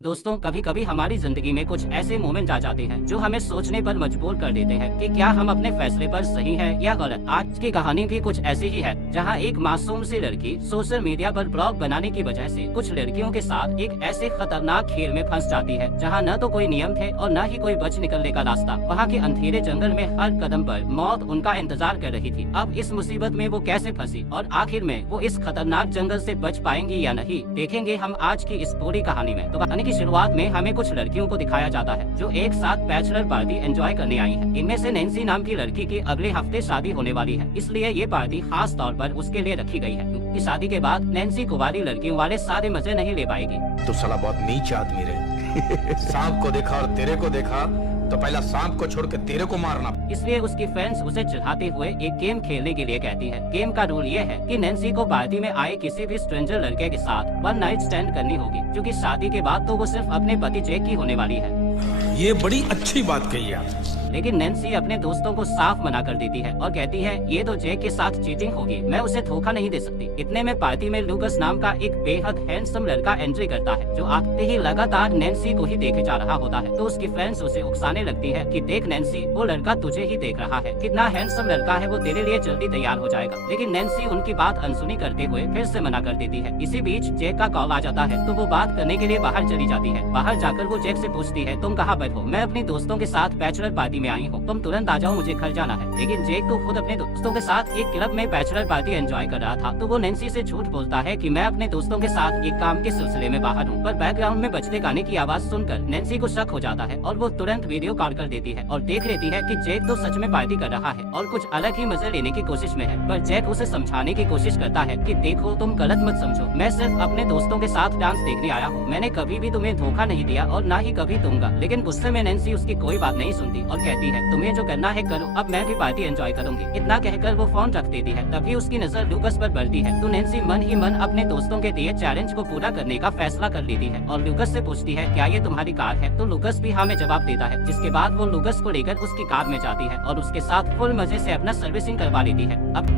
दोस्तों, कभी कभी हमारी जिंदगी में कुछ ऐसे मोमेंट आ जाते हैं जो हमें सोचने पर मजबूर कर देते हैं कि क्या हम अपने फैसले पर सही हैं या गलत। आज की कहानी भी कुछ ऐसी ही है, जहां एक मासूम सी लड़की सोशल मीडिया पर ब्लॉग बनाने की वजह से कुछ लड़कियों के साथ एक ऐसे खतरनाक खेल में फंस जाती है जहां न तो कोई नियम थे और न ही कोई बच निकलने का रास्ता। वहां के अंधेरे जंगल में हर कदम पर मौत उनका इंतजार कर रही थी। अब इस मुसीबत में वो कैसे फंसी और आखिर में वो इस खतरनाक जंगल से बच पाएंगी या नहीं, देखेंगे हम आज की इस पूरी कहानी में। तो कहानी की शुरुआत में हमें कुछ लड़कियों को दिखाया जाता है जो एक साथ बैचलर पार्टी एंजॉय करने आई हैं। इनमें से नैन्सी नाम की लड़की की अगले हफ्ते शादी होने वाली है, इसलिए ये पार्टी खास तौर पर उसके लिए रखी गई है। क्योंकि शादी के बाद नैन्सी कुंवारी लड़कियों वाले सारे मजे नहीं ले पाएगी। तो साला बहुत नीच आदमी रे। सांप को देखा और तेरे को देखा तो पहला सांप को छोड़ के तेरे को मारना। इसलिए उसकी फ्रेंड्स उसे चिढ़ाते हुए एक गेम खेलने के लिए कहती है। गेम का रूल ये है कि नैन्सी को पार्टी में आए किसी भी स्ट्रेंजर लड़के के साथ वन नाइट स्टैंड करनी होगी, क्योंकि शादी के बाद तो वो सिर्फ अपने पति जैक की होने वाली है। ये बड़ी अच्छी बात कही आप। लेकिन नैन्सी अपने दोस्तों को साफ मना कर देती है और कहती है ये तो जैक के साथ चीटिंग होगी, मैं उसे धोखा नहीं दे सकती। इतने में पार्टी में लूकस नाम का एक बेहद हैंडसम लड़का एंट्री करता है, जो आते ही लगातार नैन्सी को ही देखे जा रहा होता है। तो उसकी फ्रेंड्स उसे उकसाने लगती है कि देख नैन्सी, वो लड़का तुझे ही देख रहा है, कितना हैंडसम लड़का है, वो तेरे लिए जल्दी तैयार हो जाएगा। लेकिन नैन्सी उनकी बात अनसुनी करते हुए फिर से मना कर देती है। इसी बीच जैक का कॉल आ जाता है, तो वो बात करने के लिए बाहर चली जाती है। बाहर जाकर वो जैक से पूछती है, तुम कहाँ पर हो? मैं अपनी दोस्तों के साथ बैचलर पार्टी में आई हूँ, तुम तुरंत आ जाओ, मुझे घर जाना है। लेकिन जैक तो खुद अपने दोस्तों के साथ एक क्लब में बैचलर पार्टी एंजॉय कर रहा था, तो वो नैन्सी से झूठ बोलता है कि मैं अपने दोस्तों के साथ एक काम के सिलसिले में बाहर हूँ। पर बैकग्राउंड में बजते गाने की आवाज सुनकर नैन्सी को शक हो जाता है और वो तुरंत वीडियो कॉल कर देती है और देख लेती है कि जैक तो सच में पार्टी कर रहा है और कुछ अलग ही मजे लेने की कोशिश में है। पर जैक उसे समझाने की कोशिश करता है कि देखो, तुम गलत मत समझो, मैं सिर्फ अपने दोस्तों के साथ डांस देखने आया हूँ, मैंने कभी भी तुम्हें धोखा नहीं दिया और ना ही कभी दूंगा। लेकिन गुस्से में नैन्सी उसकी कोई बात नहीं सुनती और कहती है, तुम्हें जो करना है करो, अब मैं भी पार्टी एंजॉय करूंगी। इतना कहकर वो फोन रख देती है। तभी उसकी नजर लूकस पर पड़ती है, तो नैन्सी मन ही मन अपने दोस्तों के दिए चैलेंज को पूरा करने का फैसला कर लेती है और लूकस से पूछती है, क्या ये तुम्हारी कार है? तो लूकस भी हाँ में जवाब देता है, जिसके बाद वो लूकस को लेकर उसकी कार में जाती है और उसके साथ फुल मजे से अपना सर्विसिंग करवा लेती है। अब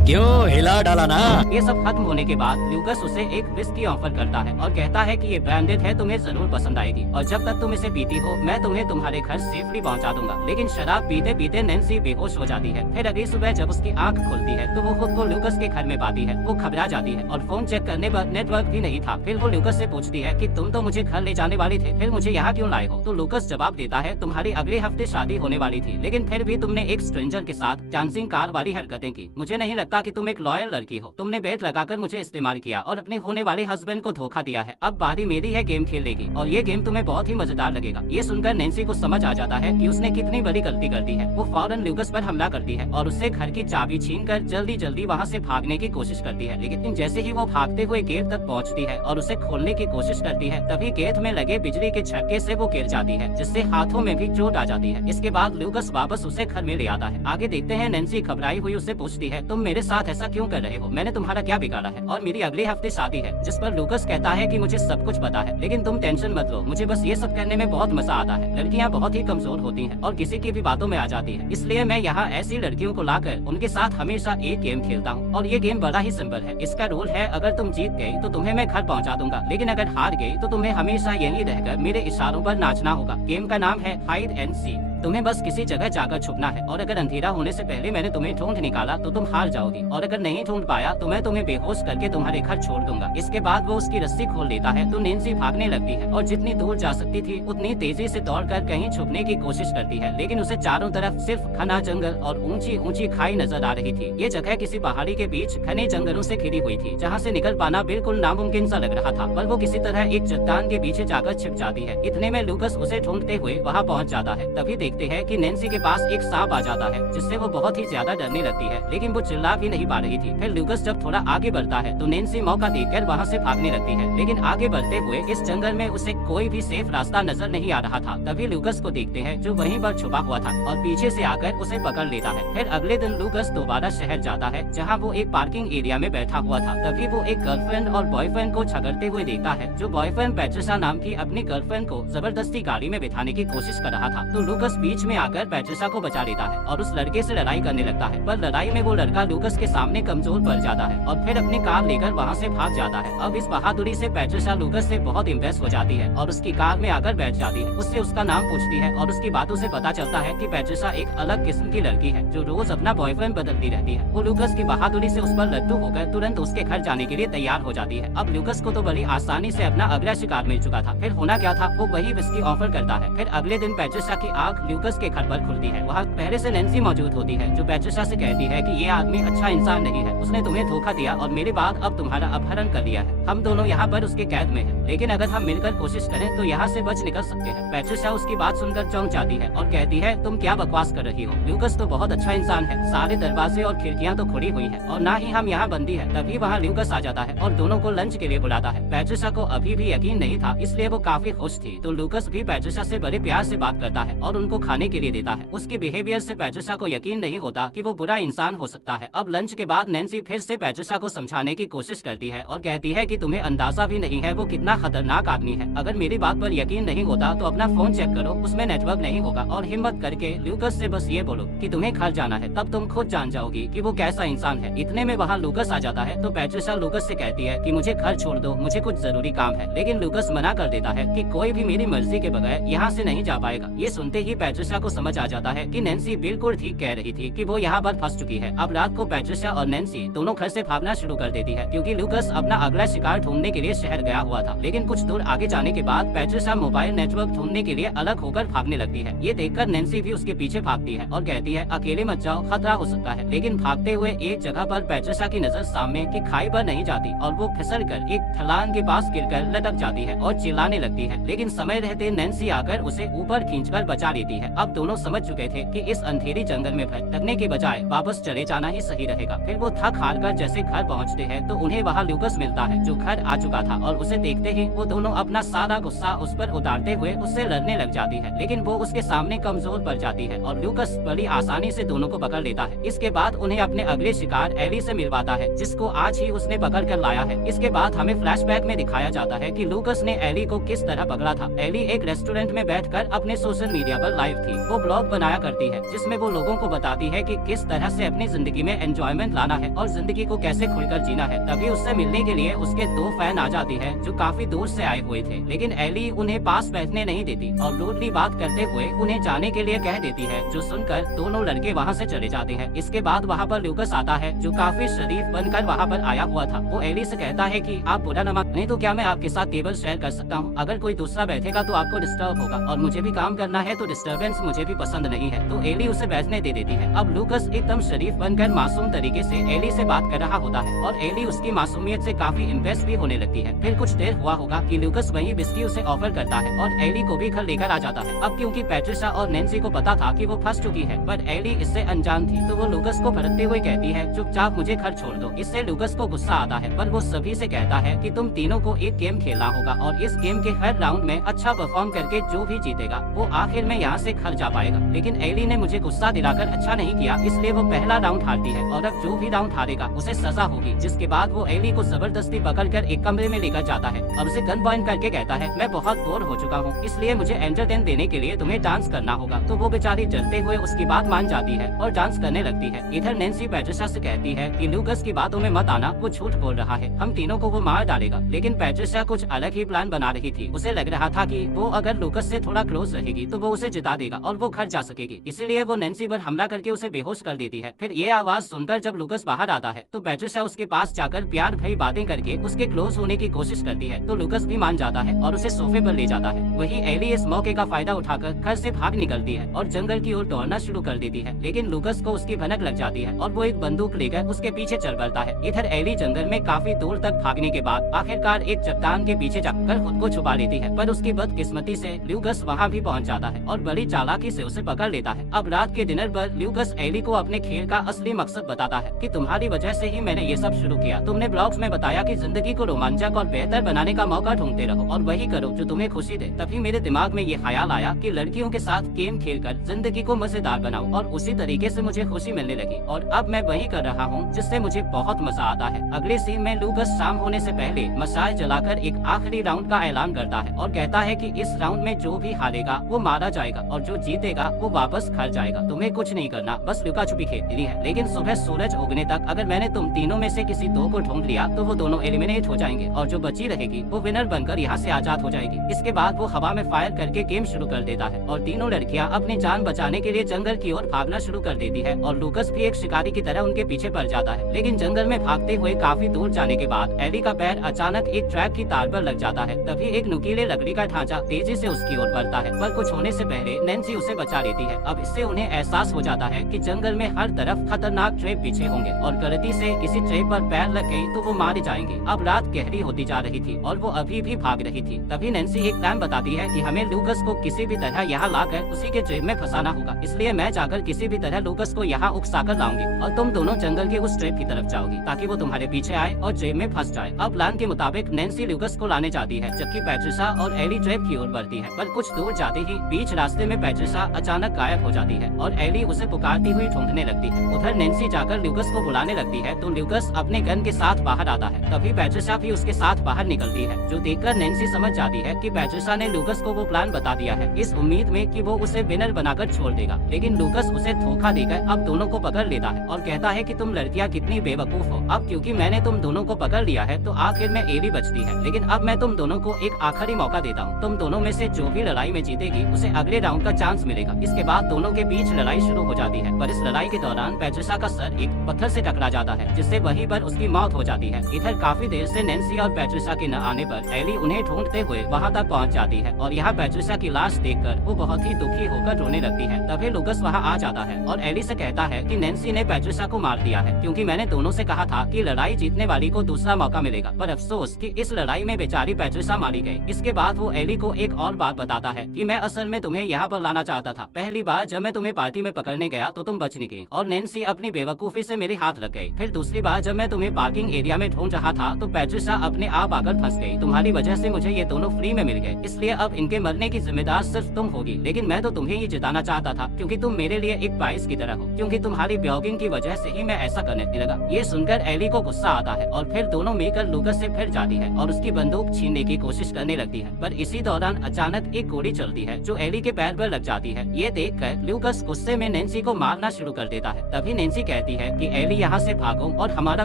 क्यों हिला डाला ना? ये सब खत्म होने के बाद लूकस उसे एक विस्की ऑफर करता है और कहता है कि ये ब्रांडेड है, तुम्हें जरूर पसंद आएगी और जब तक तुम इसे पीती हो मैं तुम्हें तुम्हारे घर सेफली पहुंचा दूंगा। लेकिन शराब पीते पीते नैन्सी बेहोश हो जाती है। फिर अगली सुबह जब उसकी आंख खुलती है तो वो खुद को लूकस के घर में पाती है। वो घबरा जाती है और फोन चेक करने पर नेटवर्क भी नहीं था। फिर वो लूकस से पूछती है कि तुम तो मुझे घर ले जाने वाले थे, फिर मुझे यहाँ क्यों लाए हो? तो लूकस जवाब देता है, तुम्हारी अगले हफ्ते शादी होने वाली थी, लेकिन फिर भी तुमने एक स्ट्रेंजर के साथ डांसिंग कार वाली हरकतें की। मुझे नहीं लगता कि तुम एक लॉयल लड़की हो, तुमने बेट लगाकर मुझे इस्तेमाल किया और अपने होने वाले हस्बैंड को धोखा दिया है। अब बारी मेरी है गेम खेलने की और ये गेम तुम्हें बहुत ही मजेदार लगेगा। ये सुनकर नैन्सी को समझ आ जाता है कि उसने कितनी बड़ी गलती कर दी है। वो फौरन लूकस पर हमला करती है और उससे घर की चाबी छीनकर जल्दी जल्दी वहाँ से भागने की कोशिश करती है। लेकिन जैसे ही वो भागते हुए गेट तक पहुँचती है और उसे खोलने की कोशिश करती है, तभी गेट में लगे बिजली के झटके से वो गिर जाती है, जिससे हाथों में भी चोट आ जाती है। इसके बाद लूकस वापस उसे घर में ले आता है। आगे देखते हैं, नैन्सी घबराई हुई उससे पूछती है, तुम मेरे साथ ऐसा क्यों कर रहे हो? मैंने तुम्हारा क्या बिगाड़ा है? और मेरी अगले हफ्ते शादी है। जिस पर लूकस कहता है कि मुझे सब कुछ पता है, लेकिन तुम टेंशन मत लो, मुझे बस ये सब करने में बहुत मजा आता है। लड़कियां बहुत ही कमजोर होती हैं और किसी की भी बातों में आ जाती है, इसलिए मैं यहाँ ऐसी लड़कियों को लाकर उनके साथ हमेशा एक गेम खेलता हूँ और ये गेम बड़ा ही सिंपल है। इसका रूल है, अगर तुम जीत गई तो तुम्हें मैं घर पहुँचा दूंगा, लेकिन अगर हार गई तो तुम्हें हमेशा यहीं रहकर मेरे इशारों पर नाचना होगा। गेम का नाम है हाइड एंड सीक। तुम्हें बस किसी जगह जाकर छुपना है और अगर अंधेरा होने से पहले मैंने तुम्हें ढूंढ निकाला तो तुम हार जाओगी और अगर नहीं ढूंढ पाया तो मैं तुम्हें बेहोश करके तुम्हारे घर छोड़ दूंगा। इसके बाद वो उसकी रस्सी खोल लेता है तो नैन्सी भागने लगती है और जितनी दूर जा सकती थी उतनी तेजी से दौड़कर कहीं छुपने की कोशिश करती है, लेकिन उसे चारों तरफ सिर्फ घना जंगल और ऊंची ऊंची खाई नजर आ रही थी। ये जगह किसी पहाड़ी के बीच घने जंगलों से घिरी हुई थी, जहाँ से निकल पाना बिल्कुल नामुमकिन सा लग रहा था, पर वो किसी तरह एक चट्टान के पीछे जाकर छिप जाती है। इतने में लूकस उसे ढूंढते हुए वहाँ पहुँच जाता है। तभी देखते हैं कि नैन्सी के पास एक सांप आ जाता है, जिससे वो बहुत ही ज्यादा डरने लगती है, लेकिन वो चिल्ला भी नहीं पा रही थी। फिर लूकस जब थोड़ा आगे बढ़ता है तो नैन्सी मौका देखकर वहाँ से भागने लगती है, लेकिन आगे बढ़ते हुए इस जंगल में उसे कोई भी सेफ रास्ता नजर नहीं आ रहा था। तभी लूकस को देखते हैं जो वहीं पर छुपा हुआ था और पीछे से आकर उसे पकड़ लेता है। फिर अगले दिन लूकस दोबारा शहर जाता है, जहाँ वो एक पार्किंग एरिया में बैठा हुआ था। तभी वो एक गर्लफ्रेंड और बॉयफ्रेंड को झगड़ते हुए देखता है, जो बॉयफ्रेंड पैट्रिशा नाम की अपनी गर्लफ्रेंड को जबरदस्ती गाड़ी में बिठाने की कोशिश कर रहा था। तो लूकस बीच में आकर पैट्रिशा को बचा लेता है और उस लड़के से लड़ाई करने लगता है, पर लड़ाई में वो लड़का लूकस के सामने कमजोर पड़ जाता है और फिर अपनी कार लेकर वहाँ से भाग जाता है। अब इस बहादुरी से पैट्रिशा लूकस से बहुत इम्प्रेस हो जाती है और उसकी कार में आकर बैठ जाती है, उससे उसका नाम पूछती है और उसकी बातों से पता चलता है कि पैट्रिशा एक अलग किस्म की लड़की है जो रोज अपना बॉयफ्रेंड बदलती रहती है। वो लूकस की बहादुरी से उस पर लड्डू होकर तुरंत उसके घर जाने के लिए तैयार हो जाती है। अब लूकस को तो बड़ी आसानी से अपना अगला शिकार मिल चुका था। फिर होना क्या था, वो वही विस्की ऑफर करता है। फिर अगले दिन पैट्रिशा की आंख लूकस के घर पर खुलती है। वहाँ पहले से नैन्सी मौजूद होती है जो पैट्रिशा से कहती है कि ये आदमी अच्छा इंसान नहीं है, उसने तुम्हें धोखा दिया और मेरे बाद अब तुम्हारा अपहरण कर लिया है। हम दोनों यहाँ पर उसके कैद में हैं, लेकिन अगर हम मिलकर कोशिश करें तो यहाँ से बच निकल सकते हैं। पैट्रिशा उसकी बात सुनकर चौंक जाती है और कहती है तुम क्या बकवास कर रही हो, लूकस तो बहुत अच्छा इंसान है, सारे दरवाजे और खिड़कियाँ तो खुली हुई हैं और ना ही हम यहाँ बंदी है। तभी वहाँ लूकस आ जाता है और दोनों को लंच के लिए बुलाता है। पैट्रिशा को अभी भी यकीन नहीं था, इसलिए वो काफी खुश थी। तो लूकस भी पैट्रिशा से बड़े प्यार से बात करता है और उनको खाने के लिए देता है। उसके बिहेवियर से पैट्रिशा को यकीन नहीं होता कि वो बुरा इंसान हो सकता है। अब लंच के बाद नैन्सी फिर से पैट्रिशा को समझाने की कोशिश करती है और कहती है कि तुम्हें अंदाजा भी नहीं है वो कितना खतरनाक आदमी है। अगर मेरी बात पर यकीन नहीं होता तो अपना फोन चेक करो, उसमें नेटवर्क नहीं होगा और हिम्मत करके लूकस से बस ये बोलो कि तुम्हें घर जाना है, तब तुम खुद जान जाओगी कि वो कैसा इंसान है। इतने में वहाँ लूकस आ जाता है तो पैट्रिशा लूकस से कहती है कि मुझे घर छोड़ दो, मुझे कुछ जरूरी काम है। लेकिन लूकस मना कर देता है कि कोई भी मेरी मर्जी के बगैर यहाँ से नहीं जा पाएगा। ये सुनते ही पैट्रिशा को समझ आ जाता है कि नैन्सी बिल्कुल ठीक कह रही थी कि वो यहाँ पर फंस चुकी है। अब रात को पैट्रिशा और नैन्सी दोनों घर से भागना शुरू कर देती है क्योंकि लूकस अपना अगला शिकार ढूंढने के लिए शहर गया हुआ था। लेकिन कुछ दूर आगे जाने के बाद पैट्रिशा मोबाइल नेटवर्क ढूंढने के लिए अलग होकर भागने लगती है। ये देखकर नैन्सी भी उसके पीछे भागती है और कहती है अकेले मत जाओ, खतरा हो सकता है। लेकिन भागते हुए एक जगह पर पैट्रिशा की नजर सामने की खाई पर नहीं जाती और वो फिसल कर एक ढलान के पास गिरकर लटक जाती है और चिल्लाने लगती है। लेकिन समय रहते नैन्सी आकर उसे ऊपर खींचकर बचा लेती है। अब दोनों समझ चुके थे कि इस अंधेरी जंगल में भटकने के बजाय वापस चले जाना ही सही रहेगा। फिर वो थक हार कर जैसे घर पहुँचते हैं तो उन्हें वहाँ लूकस मिलता है जो घर आ चुका था और उसे देखते ही वो दोनों अपना सारा गुस्सा उस पर उतारते हुए उससे लड़ने लग जाती है। लेकिन वो उसके सामने कमजोर पड़ जाती है और लूकस बड़ी आसानी से दोनों को पकड़ लेता है। इसके बाद उन्हें अपने अगले शिकार एली से मिलवाता है जिसको आज ही उसने पकड़ कर लाया है। इसके बाद हमें फ्लैशबैक में दिखाया जाता है कि लूकस ने एली को किस तरह पकड़ा था। एली एक रेस्टोरेंट में बैठकर अपने सोशल मीडिया पर लाइव थी। वो ब्लॉग बनाया करती है जिसमें वो लोगों को बताती है कि किस तरह से अपनी जिंदगी में एंजॉयमेंट लाना है और जिंदगी को कैसे खुलकर जीना है। तभी उससे मिलने के लिए उसके 2 फैन आ जाती है जो काफी दूर से आए हुए थे। लेकिन एली उन्हें पास बैठने नहीं देती और रूडली बात करते हुए उन्हें जाने के लिए कह देती है, जो सुनकर दोनों लड़के वहाँ से चले जाते हैं। इसके बाद वहाँ पर लूकस आता है जो काफी शरीफ बनकर वहाँ पर आया हुआ था। वो एली से कहता है कि आप बुरा न माने तो क्या मैं आपके साथ टेबल शेयर कर सकता हूँ? अगर कोई दूसरा बैठेगा तो आपको डिस्टर्ब होगा और मुझे भी काम करना है तो डिस्टर्बेंस मुझे भी पसंद नहीं है। तो एली उसे बैठने दे देती है। अब लूकस एकदम शरीफ बनकर मासूम तरीके से एली से बात कर रहा होता है और एली उसकी मासूमियत से काफी इम्प्रेस भी होने लगती है। फिर कुछ देर हुआ होगा कि लूकस वही विस्की उसे ऑफर करता है और एली को भी घर लेकर आ जाता है। अब क्योंकि पैट्रिशा और नैन्सी को पता था कि वो फंस चुकी है पर एली इससे अनजान थी, तो वो लूकस को भड़कते हुए कहती है चुपचाप मुझे घर छोड़ दो। इससे लूकस को गुस्सा आता है पर वो सभी से कहता है कि तुम तीनों को एक गेम खेलना होगा और इस गेम के हर राउंड में अच्छा परफॉर्म करके जो भी जीतेगा वो आखिर में यहाँ से घर जा पाएगा। लेकिन एली ने मुझे गुस्सा दिलाकर अच्छा नहीं किया, इसलिए वो पहला राउंड हारती है और अब जो भी राउंड हारेगा उसे सजा होगी। जिसके बाद वो एली को जबरदस्ती पकड़कर एक कमरे में लेकर जाता है और उसे गन पॉइंट करके कहता है मैं बहुत बोर हो चुका हूँ, इसलिए मुझे एंटरटेन देने के लिए तुम्हें डांस करना होगा। तो वो बेचारी जलते हुए उसकी बात मान जाती है और डांस करने लगती है। इधर नैन्सी पैट्रिशा से कहती है कि लूकस की बातों में मत आना, वो झूठ बोल रहा है, हम तीनों को वो मार डालेगा। लेकिन पैट्रिशा कुछ अलग ही प्लान बना रही थी। उसे लग रहा था कि वो अगर लूकस से थोड़ा क्लोज रहेगी तो वो उसे जिता देगा और वो घर जा सकेगी। इसीलिए वो नैन्सी पर हमला करके उसे बेहोश कर देती है। फिर ये आवाज सुनकर जब लूकस बाहर आता है तो पैट्रिशा उसके पास जाकर प्यार भरी बातें करके उसके क्लोज होने की कोशिश करती है। तो लूकस भी मान जाता है और उसे सोफे पर ले जाता है। वही एली इस मौके का फायदा उठाकर घर से भाग निकलती है और जंगल की ओर दौड़ना शुरू कर देती है। लेकिन लूकस को उसकी भनक लग जाती है और वो एक बंदूक लेकर उसके पीछे चल पड़ता है। इधर एली जंगल में काफी दूर तक भागने के बाद आखिरकार एक चट्टान के पीछे जाकर खुद को छुपा लेती है, पर उसकी बदकिस्मती से लूकस वहाँ भी पहुँच जाता है और बड़ी चालाकी से उसे पकड़ लेता है। अब रात के डिनर पर लूकस एली को अपने खेल का असली मकसद बताता है कि तुम्हारी वजह से ही मैंने ये सब शुरू किया। तुमने ब्लॉग्स में बताया कि जिंदगी को रोमांचक और बेहतर बनाने का मौका ढूंढते रहो और वही करो जो तुम्हें खुशी दे। तभी मेरे दिमाग में ये ख्याल आया कि लड़कियों के साथ गेम खेलकर जिंदगी को मजेदार बनाऊं और उसी तरीके से मुझे खुशी मिलने लगी और अब मैं वही कर रहा हूँ जिससे मुझे बहुत मजा आता है। अगले सीन में लूकस शाम होने से पहले मशाल जलाकर एक आखिरी राउंड का ऐलान करता है और कहता है कि इस राउंड में जो भी हारेगा वो मारा जाएगा। और जो जीतेगा वो वापस घर जाएगा। तुम्हें कुछ नहीं करना, बस लुका छुपी खेलनी है। लेकिन सुबह सूरज उगने तक अगर मैंने तुम तीनों में से किसी दो को ढूंढ लिया तो वो दोनों एलिमिनेट हो जाएंगे और जो बची रहेगी वो विनर बनकर यहाँ से आजाद हो जाएगी। इसके बाद वो हवा में फायर करके गेम शुरू कर देता है और तीनों लड़कियाँ अपनी जान बचाने के लिए जंगल की ओर भागना शुरू कर देती है और लूकस भी एक शिकारी की तरह उनके पीछे पड़ जाता है। लेकिन जंगल में भागते हुए काफी दूर जाने के बाद एली का पैर अचानक एक ट्रैप की तार पर लग जाता है। तभी एक नुकीले लकड़ी का ढांचा तेजी से उसकी ओर बढ़ता है, पर कुछ होने से पहले नैन्सी उसे बचा लेती है। अब इससे उन्हें एहसास हो जाता है कि जंगल में हर तरफ खतरनाक ट्रैप पीछे होंगे और गलती से किसी ट्रैप पर पैर लग गई तो वो मारे जाएंगे। अब रात गहरी होती जा रही थी और वो अभी भी भाग रही थी। तभी नैन्सी एक प्लान बताती है कि हमें लूकस को किसी भी तरह यहाँ लाकर उसी के ट्रैप में फंसाना होगा, इसलिए मैं जाकर किसी भी तरह लूकस को यहाँ उकसाकर लाऊंगी और तुम दोनों जंगल के उस ट्रैप की तरफ जाओगी ताकि वो तुम्हारे पीछे आए और ट्रैप में फंस जाए। अब प्लान के मुताबिक नैन्सी लूकस को लाने जाती है जबकि पैट्रिसा और एली ट्रैप की ओर बढ़ती है, पर कुछ दूर जाते ही बीच रास्ते में पैट्रिसा अचानक गायब हो जाती है और एली उसे पुकारती हुई ढूंढने लगती है। उधर नैन्सी जाकर लूकस को बुलाने लगती है तो लूकस अपने गन के साथ बाहर आता है। तभी पैट्रिसा भी उसके साथ बाहर निकलती है, जो देखकर नैन्सी समझ जाती है कि पैट्रिसा ने लूकस को वो प्लान बता दिया है इस उम्मीद में कि वो उसे विनर बनाकर छोड़ देगा। लेकिन लूकस उसे धोखा देकर अब दोनों को पकड़ लेता है और कहता है कि तुम लड़कियां कितनी बेवकूफ हो। अब क्योंकि मैंने तुम दोनों को पकड़ लिया है तो आखिर में एली बचती है, लेकिन अब मैं तुम दोनों को एक आखिरी मौका देता हूँ। तुम दोनों में से जो भी लड़ाई में जीतेगी उसे अगले राउंड का चांस मिलेगा। इसके बाद दोनों के बीच लड़ाई शुरू हो जाती है, पर इस लड़ाई के दौरान पैट्रिसा का सर एक पत्थर से टकरा जाता है जिससे वहीं पर उसकी मौत हो जाती है। इधर काफी देर से नैन्सी और पैट्रिसा के न आने पर एली उन्हें ढूंढते हुए वहाँ तक पहुँच जाती है और यहाँ पैट्रिसा की लाश देखकर वो बहुत ही दुखी होकर रोने लगती है। तभी लूकस वहाँ आ जाता है और एली से कहता है कि नैन्सी ने पैट्रिसा को मार दिया है क्योंकि मैंने दोनों से कहा था कि लड़ाई जीतने वाली को दूसरा मौका मिलेगा, पर अफसोस कि इस लड़ाई में बेचारी पैट्रिसा मारी गई। इसके बाद वो एली को एक और बात बताता है कि मैं असल में तुम्हें यहाँ पर लाना चाहता था। पहली बार जब मैं तुम्हें पार्टी में पकड़ने गया तो तुम बच नहीं गई और नैन्सी अपनी बेवकूफी से मेरे हाथ लग गई। फिर दूसरी बार जब मैं तुम्हें पार्किंग एरिया में ढूंढ रहा था तो पैट्रिसा अपने आप आकर फंस गई। तुम्हारी वजह से मुझे ये दोनों फ्री में मिल गए, इसलिए अब इनके मरने की जिम्मेदार सिर्फ तुम होगी। लेकिन मैं तो तुम्हें ही जिताना चाहता था क्योंकि तुम मेरे लिए एक प्राइज की तरह हो, क्योंकि तुम्हारी ब्लॉगिंग की वजह से ही मैं ऐसा करने लगा। ये सुनकर एली को गुस्सा आता है और फिर दोनों मिलकर लूकस से फिर जाती है और उसकी बंदूक छीनने की कोशिश करने लगती है, पर इसी दौरान अचानक एक गोली चलती है जो एली के पैर पर लग जाती है। ये देखकर लूकस गुस्से में नैन्सी को मारना शुरू कर देता है। तभी नैन्सी कहती है कि एली यहाँ से भागो और हमारा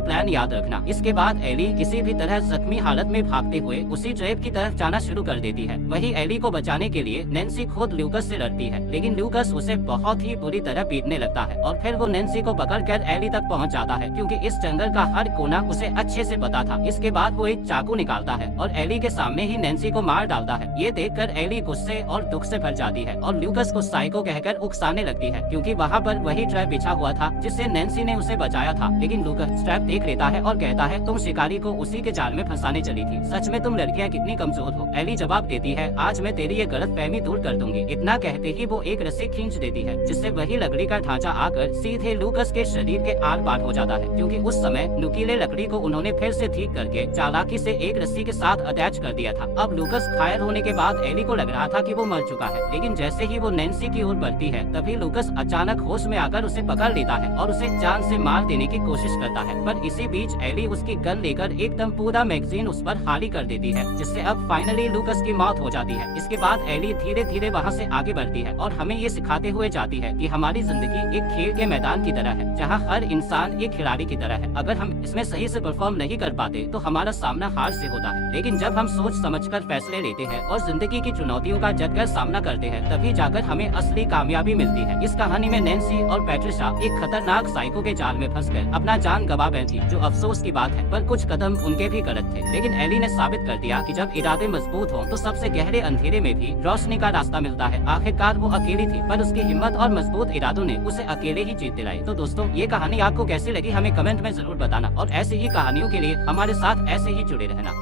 प्लान याद रखना। इसके बाद एली किसी भी तरह जख्मी हालत में भागते हुए उसी ट्रैप की तरफ जाना शुरू कर देती है। वही एली को बचाने के लिए नैन्सी खुद लूकस से लड़ती है, लेकिन लूकस उसे बहुत ही बुरी तरह पीटने लगता है और फिर वो नैन्सी को पकड़कर एली तक पहुंच जाता है क्योंकि इस जंगल का हर कोना उसे अच्छे से पता था। इसके बाद वो एक चाकू निकालता है और एली के सामने ही नैन्सी को मार डालता है। ये देखकर एली गुस्से और दुख से भर जाती है और लूकस को साइको कहकर उकसाने लगती है क्योंकि वहाँ पर वही ट्रैप बिछा हुआ था जिससे नैन्सी ने उसे बचाया था। लेकिन लूकस ट्रैप देख लेता है और कहता है तुम शिकारी को उसी के जाल में फंसाने चली थी। सच में तुम लड़कियाँ कितनी कमजोर हो। एली जवाब देती है आज मैं तेरी ये गलतफहमी दूर कर दूंगी। इतना कहते ही वो एक रस्सी खींच देती है जिससे वही लकड़ी का ढांचा आकर सीधे लूकस के शरीर के आर पार हो जाता है, क्योंकि उस समय नुकीले लकड़ी को उन्होंने फिर से ठीक करके चालाकी से एक रस्सी के साथ अटैच कर दिया था। अब लूकस घायल होने के बाद एली को लग रहा था कि वो मर चुका है, लेकिन जैसे ही वो नैन्सी की ओर बढ़ती है तभी लूकस अचानक होश में आकर उसे पकड़ लेता है और उसे जान से मार देने की कोशिश करता है। पर इसी बीच एली उसकी गन लेकर एकदम पूरा मैगजीन उस पर हावी कर देती है, जिससे अब फाइनली लूकस की मौत हो जाती है। इसके बाद एली धीरे धीरे वहाँ से आगे बढ़ती है और हमें ये सिखाते हुए जाती है कि हमारी जिंदगी एक खेल के मैदान की तरह है जहाँ हर इंसान एक खिलाड़ी की तरह है। अगर हम इसमें सही से परफॉर्म नहीं कर पाते तो हमारा सामना हार से होता है, लेकिन जब हम सोच समझकर फैसले लेते हैं और जिंदगी की चुनौतियों का जमकर सामना करते हैं तभी जाकर हमें असली कामयाबी मिलती है। इस कहानी में नैन्सी और पैट्रिशा एक खतरनाक साइको के जाल में फंसकर अपना जान गंवा बैठी, जो अफसोस की बात है, पर कुछ कदम उनके भी गलत थे। लेकिन एली ने साबित कर दिया कि जब इरादे मजबूत हो तो सबसे गहरे अंधेरे में भी रोशनी का रास्ता मिलता है। आखिरकार वो अकेली थी, पर उसकी हिम्मत और मजबूत इरादों ने उसे अकेले ही जीत दिलाई। तो दोस्तों, ये कहानी आपको कैसी लगी हमें कमेंट में जरूर बताना और ऐसी ही कहानियों के लिए हमारे साथ ऐसे ही जुड़े रहना।